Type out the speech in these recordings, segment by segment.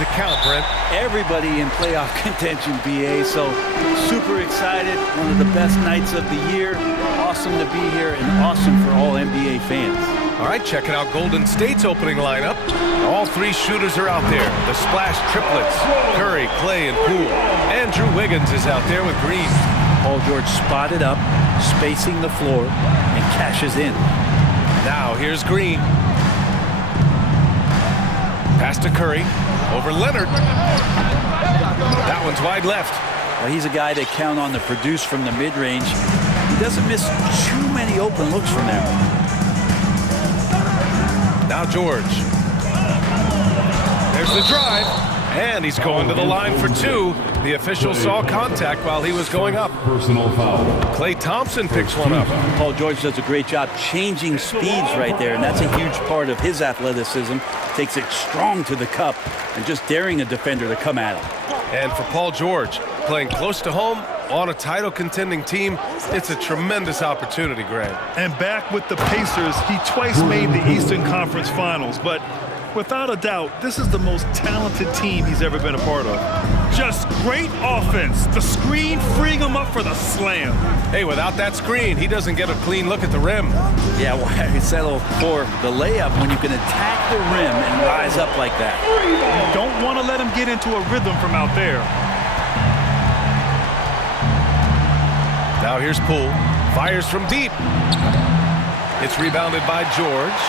does it count, Brent? Everybody in playoff contention, BA, so super excited. One of the best nights of the year. Awesome to be here and awesome for all NBA fans. All right, checking out Golden State's opening lineup. All three shooters are out there. The splash triplets, Curry, Clay, and Poole. Andrew Wiggins is out there with Green. Paul George spotted up, spacing the floor, and cashes in. Now here's Green. Pass to Curry. Over Leonard. That one's wide left. Well, he's a guy they count on to produce from the mid-range. He doesn't miss too many open looks from there. Now George. There's the drive. And he's going to the line for two. The official saw contact while he was going up. Personal foul. Klay Thompson picks one up. Paul George does a great job changing speeds right there, and that's a huge part of his athleticism. Takes it strong to the cup and just daring a defender to come at him. And for Paul George, playing close to home on a title contending team, it's a tremendous opportunity, Grant. And back with the Pacers, he twice made the Eastern Conference Finals, but without a doubt, this is the most talented team he's ever been a part of. Just great offense. The screen freeing him up for the slam. Hey, without that screen, he doesn't get a clean look at the rim. Yeah, why settle for the layup when you can attack the rim and rise up like that? You don't want to let him get into a rhythm from out there. Now here's Poole. Fires from deep. It's rebounded by George.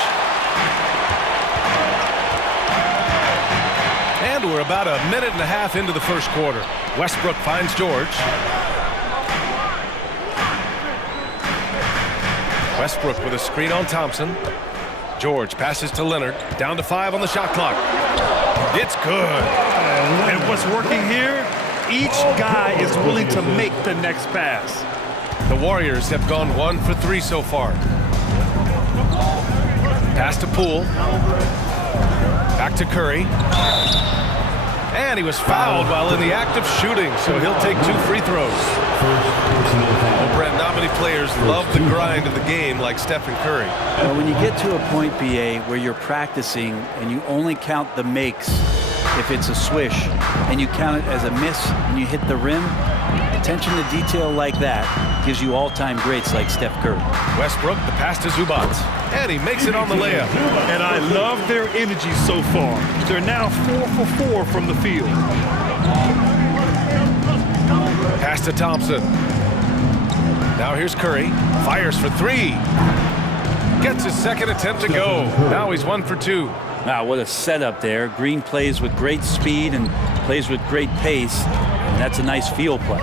And we're about a minute and a half into the first quarter. Westbrook finds George. Westbrook with a screen on Thompson. George passes to Leonard. Down to 5 on the shot clock. It's good. And what's working here? Each guy is willing to make the next pass. The Warriors have gone 1 for 3 so far. Pass to Poole. Back to Curry. And he was fouled while in the act of shooting, so he'll take 2 free throws. Well, Brent, not many players love the grind of the game like Stephen Curry. Well, when you get to a point, BA, where you're practicing and you only count the makes if it's a swish, and you count it as a miss and you hit the rim, attention to detail like that gives you all-time greats like Steph Curry. Westbrook, the pass to Zubac. And he makes it on the layup. And I love their energy so far. They're now 4 for 4 from the field. Pass to Thompson. Now here's Curry. Fires for 3. Gets his second attempt to go. Now he's 1 for 2. Wow, what a setup there. Green plays with great speed and plays with great pace. And that's a nice field play.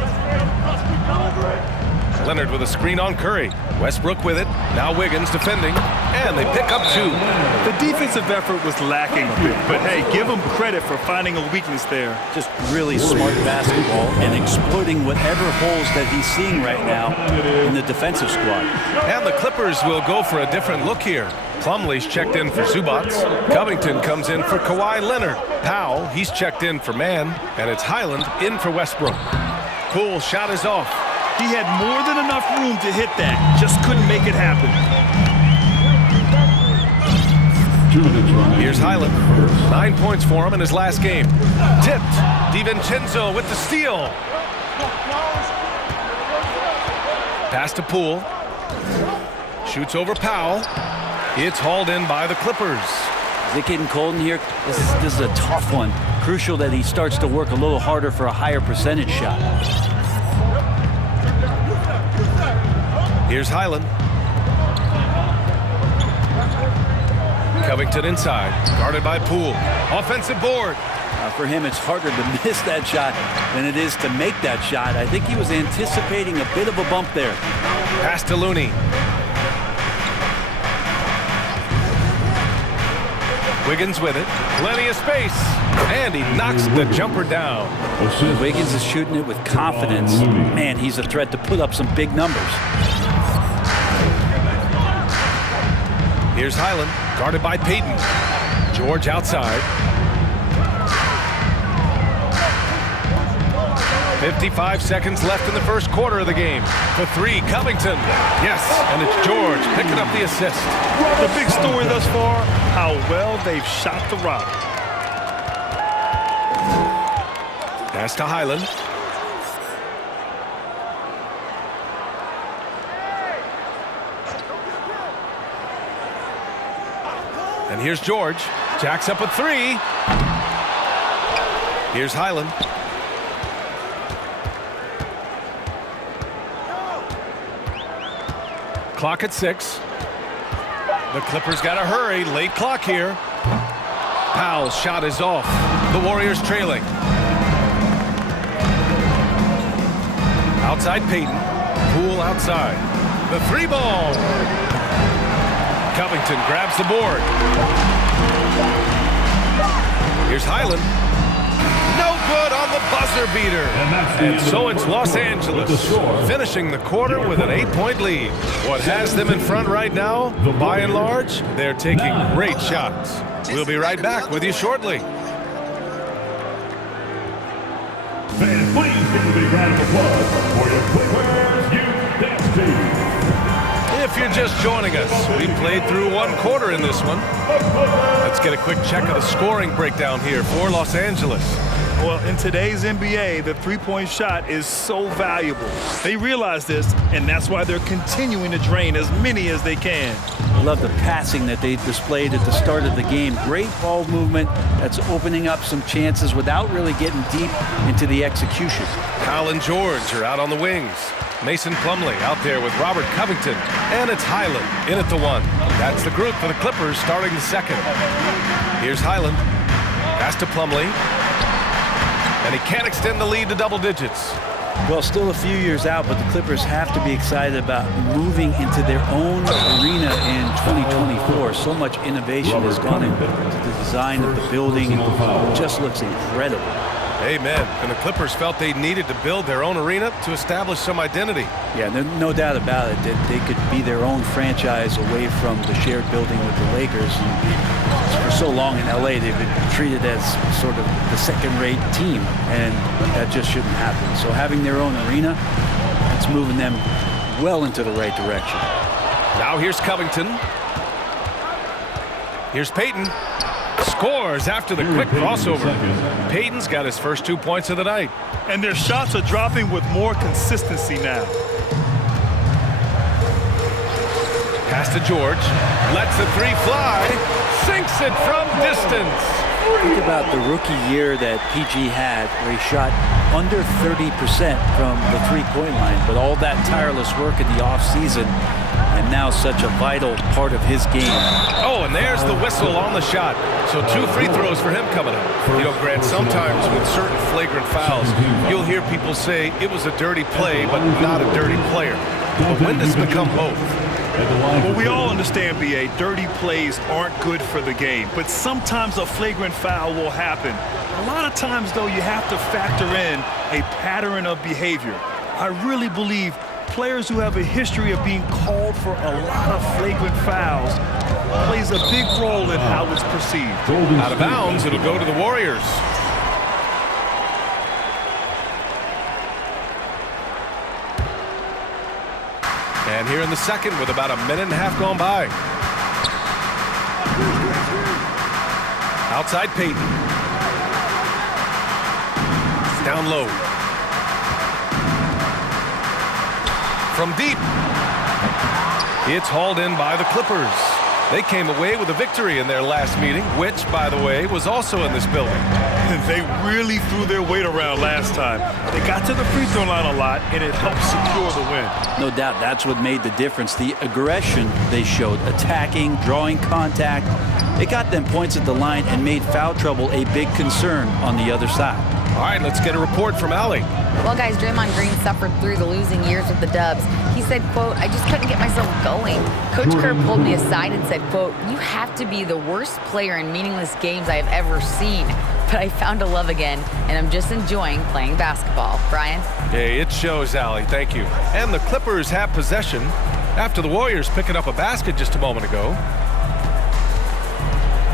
Leonard with a screen on Curry. Westbrook with it. Now Wiggins defending. And they pick up 2. The defensive effort was lacking a bit, but hey, give him credit for finding a weakness there. Just really smart basketball and exploiting whatever holes that he's seeing right now in the defensive squad. And the Clippers will go for a different look here. Plumlee's checked in for Zubac. Covington comes in for Kawhi Leonard. Powell, he's checked in for Mann. And it's Highland in for Westbrook. Poole shot is off. He had more than enough room to hit that. Just couldn't make it happen. Here's Highland. 9 points for him in his last game. Tipped. DiVincenzo with the steal. Pass to Poole. Shoots over Powell. It's hauled in by the Clippers. Is it getting cold in here? This is a tough one. Crucial that he starts to work a little harder for a higher percentage shot. Here's Highland. Covington inside, guarded by Poole. Offensive board. For him, it's harder to miss that shot than it is to make that shot. I think he was anticipating a bit of a bump there. Pass to Looney. Wiggins with it. Plenty of space. And he knocks the jumper down. Wiggins is shooting it with confidence. Man, he's a threat to put up some big numbers. Here's Highland, guarded by Payton. George outside. 55 seconds left in the first quarter of the game. For 3, Covington. Yes, and it's George picking up the assist. The big story thus far, how well they've shot the rock. Pass to Highland. And here's George. Jacks up a three. Here's Highland. Clock at 6. The Clippers got to hurry. Late clock here. Powell's shot is off. The Warriors trailing. Outside Payton. Poole outside. The three ball. Covington grabs the board. Here's Highland. No good on the buzzer beater. And so it's Los Angeles finishing the quarter with an 8-point lead. What has them in front right now, by and large, they're taking great shots. We'll be right back with you shortly. Fans, please give a big round of applause for your Clippers youth dance team. If you're just joining us, we played through one quarter in this one. Let's get a quick check of the scoring breakdown here for Los Angeles. Well, in today's NBA, the three-point shot is so valuable. They realize this, and that's why they're continuing to drain as many as they can. I love the passing that they displayed at the start of the game. Great ball movement that's opening up some chances without really getting deep into the execution. Powell and George are out on the wings. Mason Plumlee out there with Robert Covington. And it's Highland in at the 1. That's the group for the Clippers starting the second. Here's Highland. Pass to Plumlee. And he can't extend the lead to double digits. Well, still a few years out, but the Clippers have to be excited about moving into their own arena in 2024. So much innovation has gone into the design of the building. It just looks incredible. Amen. And the Clippers felt they needed to build their own arena to establish some identity. Yeah, no doubt about it that they could be their own franchise away from the shared building with the Lakers. And for so long in LA, they've been treated as sort of the second-rate team, and that just shouldn't happen. So having their own arena, it's moving them well into the right direction. Now here's Covington. Here's Payton. Scores after the quick crossover. Payton's got his first 2 points of the night. And their shots are dropping with more consistency now. Pass to George. Lets the three fly. Sinks it from distance. Think about the rookie year that PG had, where he shot under 30% from the three-point line. But all that tireless work in the offseason, and now such a vital part of his game. Oh, and there's the whistle on the shot. So 2 free throws for him coming up. You know, Grant, sometimes with certain flagrant fouls, you'll hear people say it was a dirty play, but not a dirty player. But when does it become both? Well, we all understand, B.A., dirty plays aren't good for the game, but sometimes a flagrant foul will happen. A lot of times, though, you have to factor in a pattern of behavior. I really believe players who have a history of being called for a lot of flagrant fouls plays a big role in how it's perceived. Out of bounds, it'll go to the Warriors. And here in the second with about a minute and a half gone by. Outside Payton. Down low. From deep. It's hauled in by the Clippers. They came away with a victory in their last meeting, which, by the way, was also in this building. They really threw their weight around last time. They got to the free throw line a lot, and it helped secure the win. No doubt that's what made the difference. The aggression they showed, attacking, drawing contact. It got them points at the line and made foul trouble a big concern on the other side. All right, let's get a report from Allie. Well, guys, Draymond Green suffered through the losing years with the Dubs. He said, quote, "I just couldn't get myself going." Coach Kerr pulled me aside and said, quote, "You have to be the worst player in meaningless games I have ever seen. But I found a love again, and I'm just enjoying playing basketball." Brian? Hey, it shows, Allie. Thank you. And the Clippers have possession after the Warriors picking up a basket just a moment ago.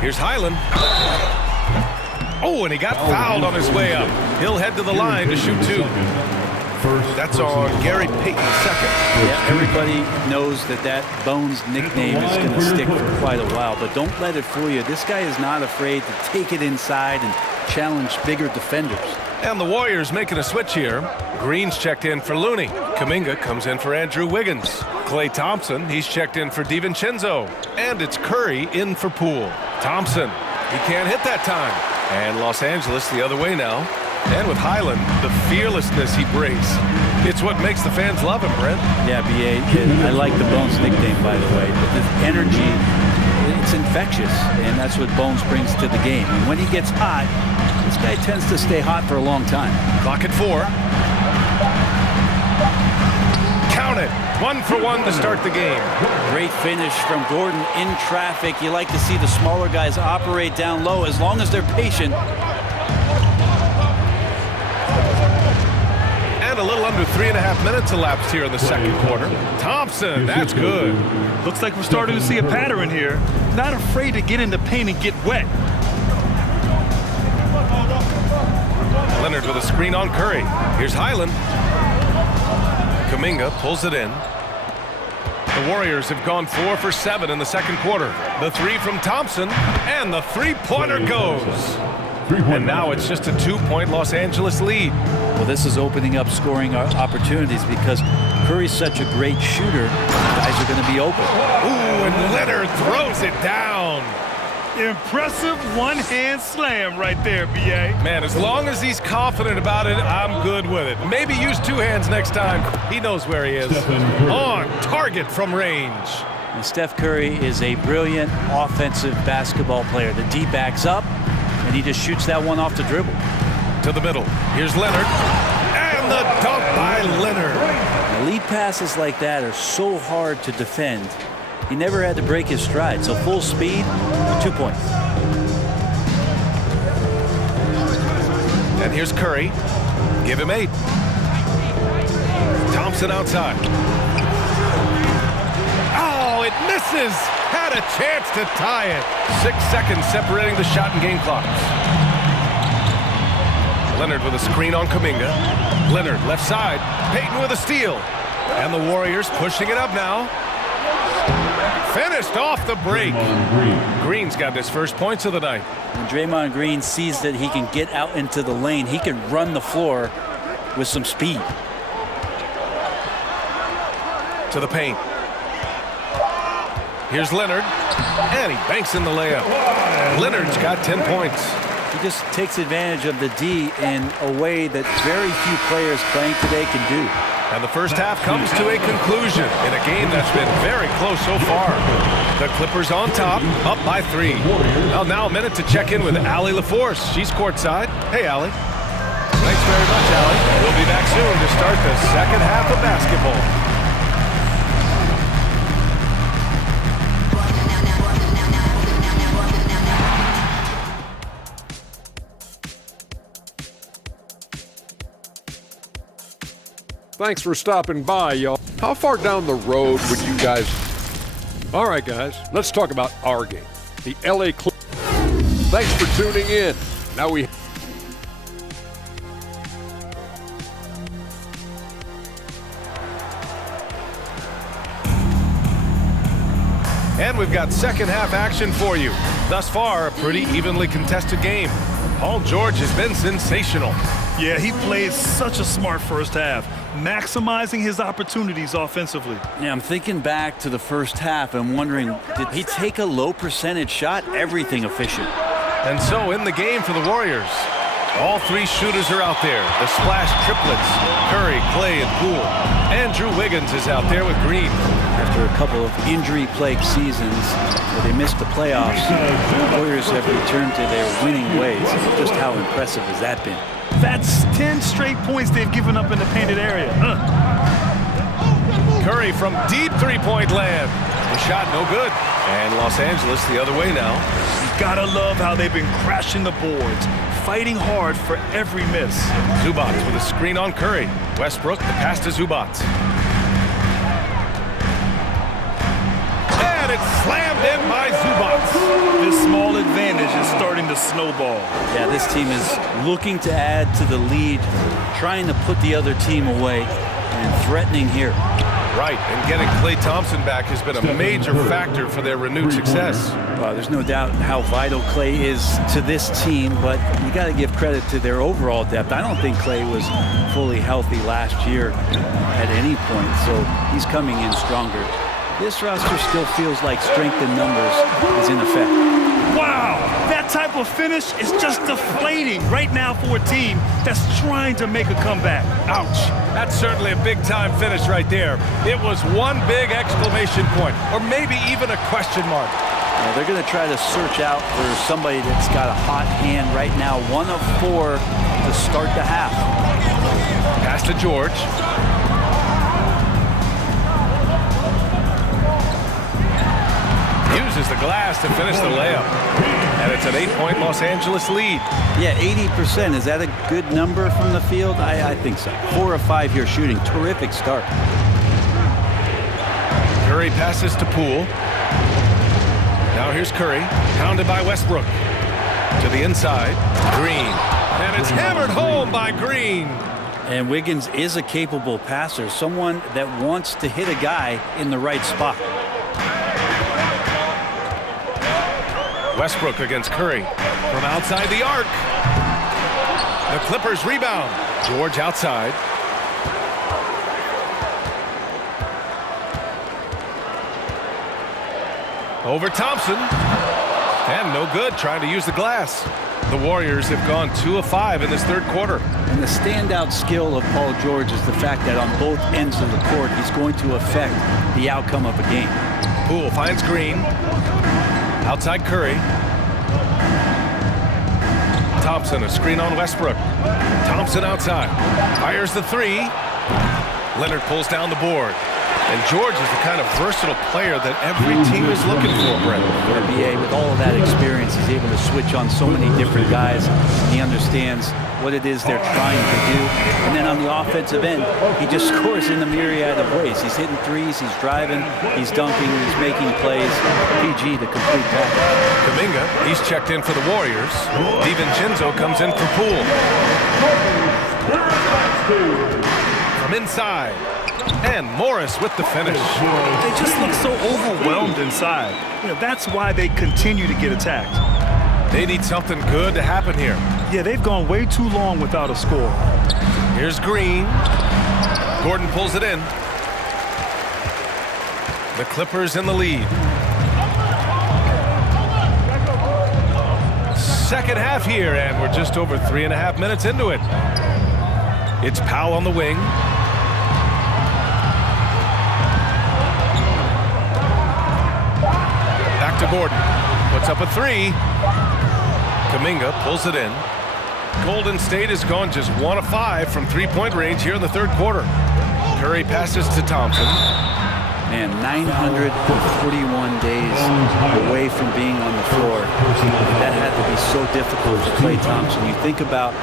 Here's Highland. Oh, and he got fouled on his way up. He'll head to the line to shoot 2. That's on Gary Payton's second. Yeah, everybody knows that Bones nickname is going to stick for quite a while, but don't let it fool you. This guy is not afraid to take it inside and challenge bigger defenders. And the Warriors making a switch here. Green's checked in for Looney. Kuminga comes in for Andrew Wiggins. Klay Thompson, he's checked in for DiVincenzo. And it's Curry in for Poole. Thompson, he can't hit that time. And Los Angeles the other way now. And with Highland, the fearlessness he brings. It's what makes the fans love him, Brent. Yeah, B.A., I like the Bones nickname, by the way. But this energy, it's infectious, and that's what Bones brings to the game. And when he gets hot, this guy tends to stay hot for a long time. Clock at 4. Count it. 1 for 1 to start the game. Great finish from Gordon in traffic. You like to see the smaller guys operate down low as long as they're patient. And a little under 3.5 minutes elapsed here in the second quarter. Thompson, that's good. Looks like we're starting to see a pattern here. Not afraid to get in the paint and get wet. Leonard with a screen on Curry. Here's Highland. Kuminga pulls it in. The Warriors have gone 4 for 7 in the second quarter. The 3 from Thompson, and the three-pointer goes. And now it's just a 2-point Los Angeles lead. Well, this is opening up scoring opportunities because Curry's such a great shooter. Guys are going to be open. Ooh, and Leonard throws it down. Impressive one-hand slam right there, B.A. Man, as long as he's confident about it, I'm good with it. Maybe use 2 hands next time. He knows where he is. On target from range. And Steph Curry is a brilliant offensive basketball player. The D backs up, and he just shoots that one off the dribble. To the middle. Here's Leonard. And the dunk by Leonard. The lead passes like that are so hard to defend. He never had to break his stride, so full speed, 2 points. And here's Curry. Give him 8. Thompson outside. Oh, it misses. Had a chance to tie it. 6 seconds separating the shot and game clocks. Leonard with a screen on Kuminga. Leonard left side. Payton with a steal. And the Warriors pushing it up now. Finished off the break. Green's got his first points of the night. When Draymond Green sees that he can get out into the lane, he can run the floor with some speed. To the paint. Here's Leonard. And he banks in the layup. Leonard's got 10 points. He just takes advantage of the D in a way that very few players playing today can do. And the first half comes to a conclusion in a game that's been very close so far. The Clippers on top, up by 3. Well, now a minute to check in with Allie LaForce. She's courtside. Hey, Allie. Thanks very much, Allie. We'll be back soon to start the second half of basketball. Thanks for stopping by, y'all. How far down the road would you guys... All right, guys, let's talk about our game. The LA Clippers. Thanks for tuning in. Now we... And we've got second half action for you. Thus far, a pretty evenly contested game. Paul George has been sensational. Yeah, he played such a smart first half, maximizing his opportunities offensively. Yeah, I'm thinking back to the first half and wondering, did he take a low percentage shot? Everything efficient. And so in the game for the Warriors, all 3 shooters are out there. The splash triplets, Curry, Klay, and Poole. Andrew Wiggins is out there with Green. After a couple of injury-plagued seasons where they missed the playoffs, the Warriors have returned to their winning ways. Just how impressive has that been? That's 10 straight points they've given up in the painted area. Curry from deep three-point land. The shot no good. And Los Angeles the other way now. You gotta love how they've been crashing the boards, fighting hard for every miss. Zubac with a screen on Curry. Westbrook, the pass to Zubac. And it's slammed in by Zubac. This small advantage is starting to snowball. Yeah, this team is looking to add to the lead, trying to put the other team away, and threatening here. Right, and getting Klay Thompson back has been a major factor for their renewed success. Well, there's no doubt how vital Klay is to this team, but you got to give credit to their overall depth. I don't think Klay was fully healthy last year at any point, so he's coming in stronger. This roster still feels like strength in numbers is in effect. Wow, that type of finish is just deflating right now for a team that's trying to make a comeback. Ouch. That's certainly a big-time finish right there. It was one big exclamation point, or maybe even a question mark. They're going to try to search out for somebody that's got a hot hand right now. 1 of 4 to start the half. Pass to George. Uses the glass to finish the layup. And it's an 8-point Los Angeles lead. Yeah, 80%. Is that a good number from the field? I think so. 4 of 5 here shooting. Terrific start. Curry passes to Poole. Now here's Curry, pounded by Westbrook. To the inside, Green. And it's hammered home by Green. And Wiggins is a capable passer, someone that wants to hit a guy in the right spot. Westbrook against Curry from outside the arc. The Clippers rebound. George outside. Over Thompson. And no good, trying to use the glass. The Warriors have gone 2 of 5 in this third quarter. And the standout skill of Paul George is the fact that on both ends of the court, he's going to affect the outcome of a game. Poole finds Green. Outside Curry. Thompson, a screen on Westbrook. Thompson outside. Fires the 3. Leonard pulls down the board. And George is the kind of versatile player that every team is looking for, Brett. BA, with all of that experience, he's able to switch on so many different guys. He understands what it is they're trying to do. And then on the offensive end, he just scores in a myriad of ways. He's hitting threes, he's driving, he's dunking, he's making plays. PG, the complete package. Kuminga, he's checked in for the Warriors. DiVincenzo comes in for Poole. From inside. And Morris with the finish. They just look so overwhelmed inside. That's why they continue to get attacked. They need something good to happen here. Yeah, they've gone way too long without a score. Here's Green. Gordon pulls it in. The Clippers in the lead. Second half here, and we're just over 3.5 minutes into it. It's Powell on the wing. Back to Gordon. Puts up a 3. Kuminga pulls it in. Golden State has gone just 1 of 5 from 3-point range here in the third quarter. Curry passes to Thompson. Man, 941 days away from being on the floor. That had to be so difficult for Klay Thompson. You think about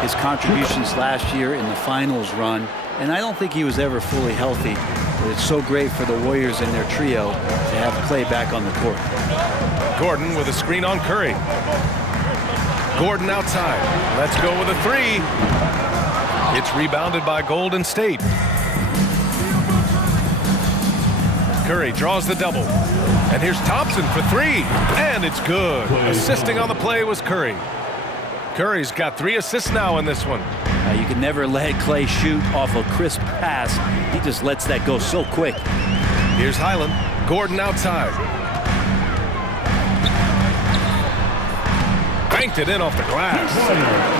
his contributions last year in the finals run, and I don't think he was ever fully healthy. But it's so great for the Warriors and their trio to have Klay back on the court. Gordon with a screen on Curry. Gordon outside. Let's go with a 3. It's rebounded by Golden State. Curry draws the double. And here's Thompson for 3. And it's good. Assisting on the play was Curry. Curry's got 3 assists now in this one. You can never let Klay shoot off a crisp pass. He just lets that go so quick. Here's Highland. Gordon outside. Banked it in off the glass.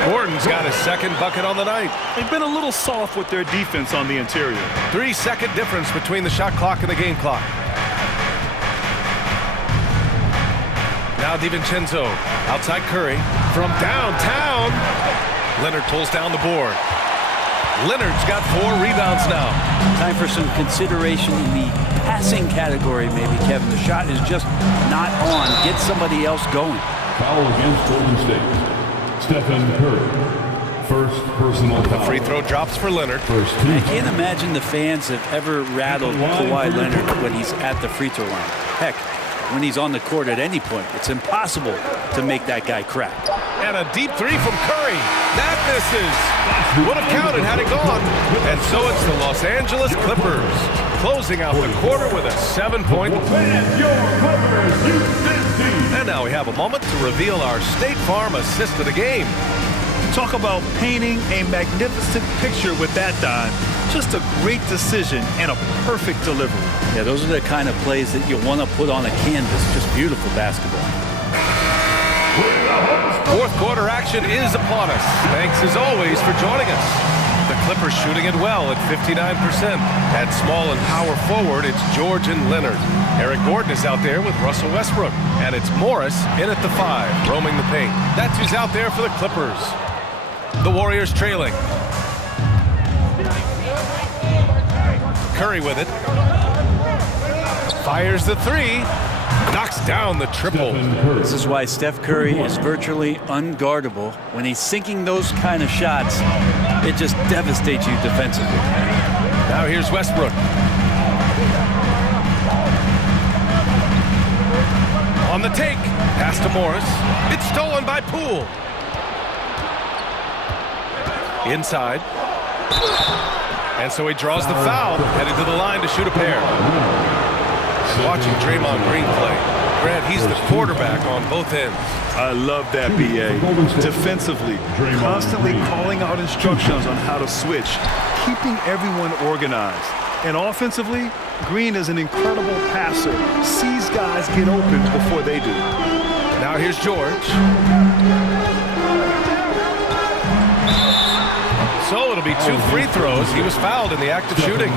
Gordon's got his second bucket on the night. They've been a little soft with their defense on the interior. 3-second difference between the shot clock and the game clock. Now DiVincenzo outside Curry from downtown. Leonard pulls down the board. Leonard's got 4 rebounds now. Time for some consideration in the passing category, maybe, Kevin. The shot is just not on. Get somebody else going. Foul against Golden State. Stephen Curry. First personal foul. The free throw drops for Leonard. First I can't imagine the fans have ever rattled Kawhi Leonard when he's at the free throw line. Heck, when he's on the court at any point, it's impossible to make that guy crack. And a deep three from Curry. That misses. Would have counted had it gone. And so it's the Los Angeles Clippers closing out the quarter with a 7-point. And now we have a moment to reveal our State Farm assist of the game. Talk about painting a magnificent picture with that dime. Just a great decision and a perfect delivery. Yeah, those are the kind of plays that you want to put on a canvas. Just beautiful basketball. Fourth quarter action is upon us. Thanks as always for joining us. The Clippers shooting it well at 59%. At small and power forward, it's George and Leonard. Eric Gordon is out there with Russell Westbrook. And it's Morris in at the 5, roaming the paint. That's who's out there for the Clippers. The Warriors trailing. Curry with it. Fires the 3. Knocks down the triple. This is why Steph Curry is virtually unguardable. When he's sinking those kind of shots, it just devastates you defensively. Now here's Westbrook. On the take. Pass to Morris. It's stolen by Poole. Inside. And so he draws the foul, headed to the line to shoot a pair. And watching Draymond Green play, Grant, he's the quarterback on both ends. I love that, B.A. Defensively, constantly calling out instructions on how to switch, keeping everyone organized. And offensively, Green is an incredible passer, sees guys get open before they do. Now here's George. So it'll be 2 free throws. He was fouled in the act of shooting.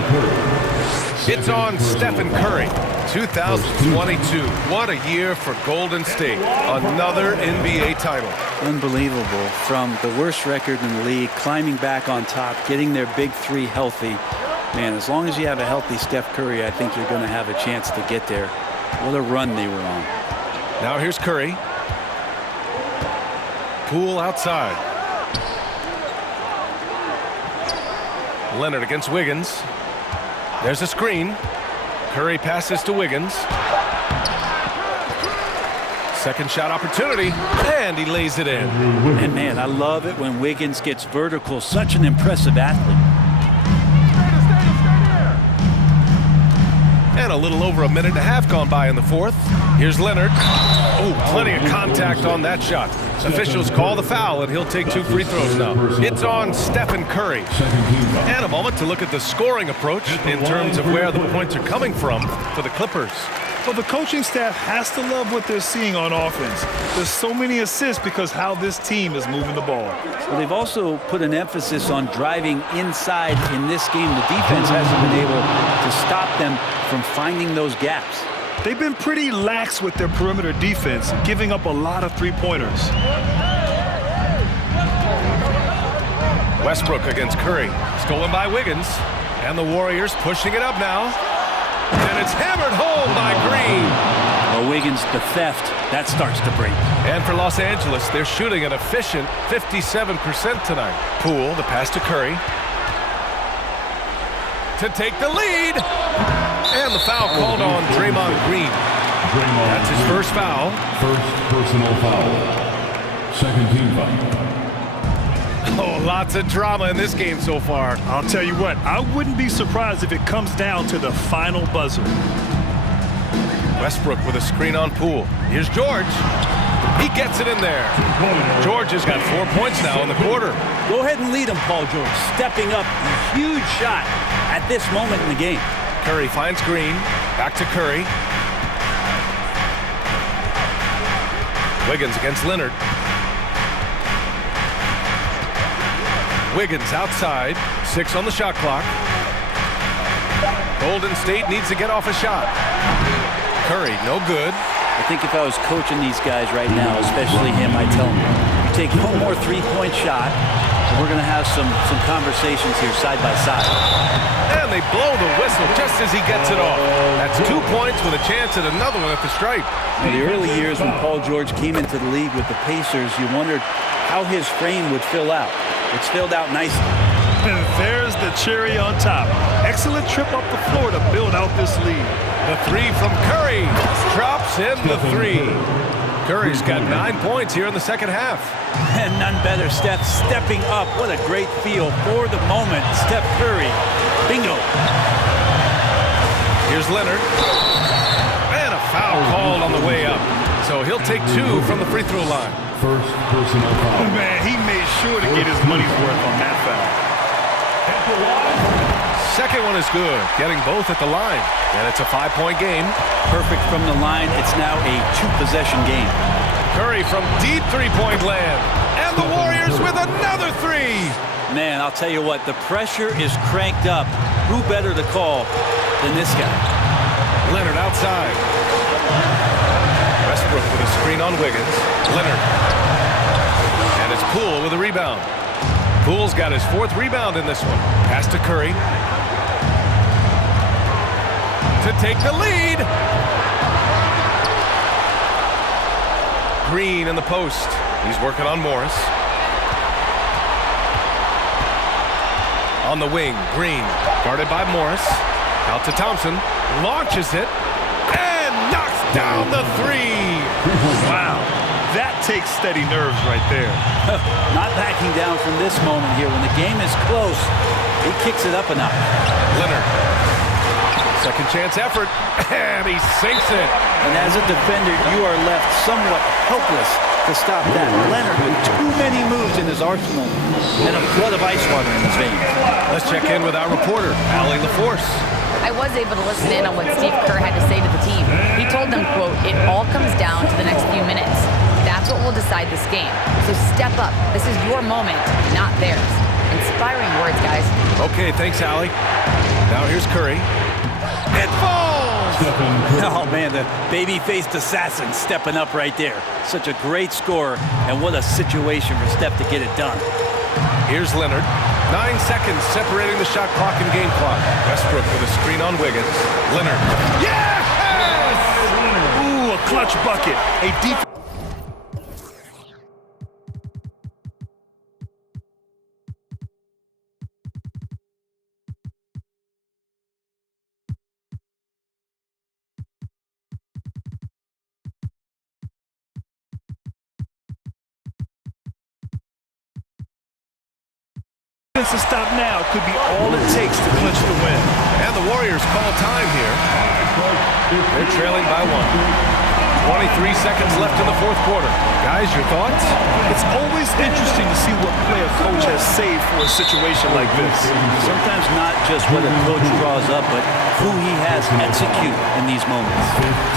It's on Stephen Curry. 2022. What a year for Golden State. Another NBA title. Unbelievable. From the worst record in the league, climbing back on top, getting their big 3 healthy. Man, as long as you have a healthy Steph Curry, I think you're going to have a chance to get there. What a run they were on. Now here's Curry. Poole outside. Leonard against Wiggins. There's a screen. Curry passes to Wiggins. Second shot opportunity, and he lays it in. And man, I love it when Wiggins gets vertical. Such an impressive athlete. And a little over a minute and a half gone by in the fourth. Here's Leonard. Oh, plenty of contact on that shot. Officials call the foul, and he'll take 2 free throws now. It's on Stephen Curry. And a moment to look at the scoring approach in terms of where the points are coming from for the Clippers. Well, the coaching staff has to love what they're seeing on offense. There's so many assists because how this team is moving the ball. Well, they've also put an emphasis on driving inside in this game. The defense hasn't been able to stop them from finding those gaps. They've been pretty lax with their perimeter defense, giving up a lot of 3-pointers. Westbrook against Curry. Stolen by Wiggins. And the Warriors pushing it up now. And it's hammered home by Green. Well, Wiggins, the theft, that starts to break. And for Los Angeles, they're shooting an efficient 57% tonight. Poole, the pass to Curry. To take the lead. And the foul called on Draymond Green. That's his first foul. First personal foul. Second team foul. Oh, lots of drama in this game so far. I'll tell you what, I wouldn't be surprised if it comes down to the final buzzer. Westbrook with a screen on Poole. Here's George. He gets it in there. George has got 4 points now in the quarter. Go ahead and lead him, Paul George. Stepping up, a huge shot at this moment in the game. Curry finds Green. Back to Curry. Wiggins against Leonard. Wiggins outside. 6 on the shot clock. Golden State needs to get off a shot. Curry, no good. I think if I was coaching these guys right now, especially him, I'd tell him, you take one more 3-point shot, and we're going to have some conversations here side by side. And they blow the whistle just as he gets it off. That's 2 points with a chance at another one at the stripe. In the early years when Paul George came into the league with the Pacers, you wondered how his frame would fill out. It's filled out nicely. And there's the cherry on top. Excellent trip up the floor to build out this lead. The 3 from Curry. Drops in the 3. Curry's got 9 points here in the second half. And none better, Steph stepping up. What a great feel for the moment. Steph Curry. Bingo. Here's Leonard. And a foul called on the way up. So he'll take 2 from the free throw line. First personal foul. Man, he made sure to get his money's worth on that foul. Second one is good, getting both at the line. And it's a 5-point game. Perfect from the line. It's now a 2-possession game. Curry from deep three-point land. And the Warriors with another 3. Man, I'll tell you what, the pressure is cranked up. Who better to call than this guy? Leonard outside. Westbrook with a screen on Wiggins. Leonard. And it's Poole with a rebound. Poole's got his 4th rebound in this one. Pass to Curry. To take the lead. Green in the post. He's working on Morris. On the wing, Green. Guarded by Morris. Out to Thompson. Launches it. And knocks down the 3. Wow. That takes steady nerves right there. Not backing down from this moment here. When the game is close, he kicks it up a notch. Leonard. Second chance effort. And he sinks it. And as a defender, you are left somewhat helpless to stop that. Leonard with too many moves in his arsenal and a flood of ice water in his veins. Let's check in with our reporter, Allie LaForce. I was able to listen in on what Steve Kerr had to say to the team. He told them, quote, "It all comes down to the next few minutes. That's what will decide this game. So step up. This is your moment, not theirs." Inspiring words, guys. Okay, thanks, Allie. Now here's Curry. It falls! Oh, man, the baby-faced assassin stepping up right there. Such a great score, and what a situation for Steph to get it done. Here's Leonard. 9 seconds separating the shot clock and game clock. Westbrook with a screen on Wiggins. Leonard. Yes! Ooh, a clutch bucket. A deep. To stop now could be all it takes to clinch the win. And the Warriors call time here. They're trailing by 1. 23 seconds left in the 4th quarter. Guys, your thoughts? It's always interesting to see what play a coach has saved for a situation like this. Sometimes not just what a coach draws up, but who he has execute in these moments.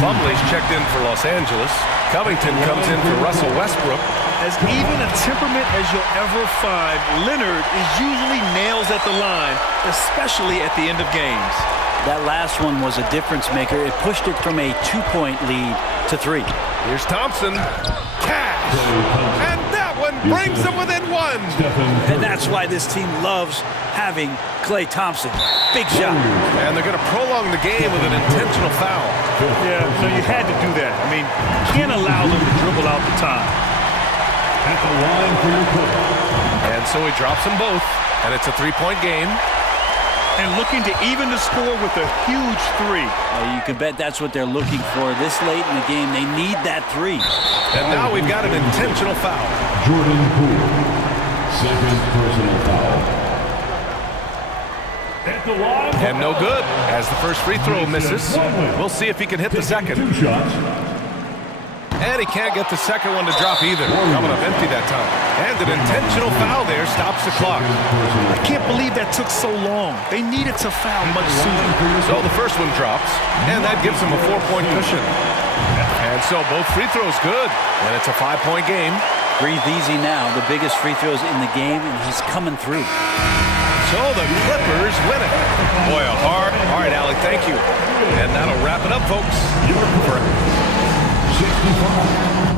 Plumlee's checked in for Los Angeles. Covington comes in for Russell Westbrook. As even a temperament as you'll ever find, Leonard is usually nails at the line, especially at the end of games. That last one was a difference maker. It pushed it from a 2-point lead to 3. Here's Thompson. Cash! And that one brings them within 1. And that's why this team loves having Klay Thompson. Big shot. And they're going to prolong the game with an intentional foul. Yeah, so you had to do that. I mean, you can't allow them to dribble out the time. At the line for your coach. And so he drops them both, and it's a 3-point game. And looking to even the score with a huge 3. You can bet that's what they're looking for this late in the game. They need that 3. And now we've got an intentional foul. Jordan Poole. Second personal foul. At the line. And no good, as the first free throw misses. We'll see if he can hit the second. 2 shots. And he can't get the second one to drop either. Coming up empty that time. And an intentional foul there stops the clock. I can't believe that took so long. They needed to foul much sooner. So the first one drops, and that gives him a 4-point cushion. And so both free throws good, and it's a 5-point game. Breathe easy now. The biggest free throws in the game, and he's coming through. So the Clippers win it. Boy, a hard. All right, Allie, thank you. And that'll wrap it up, folks. 65.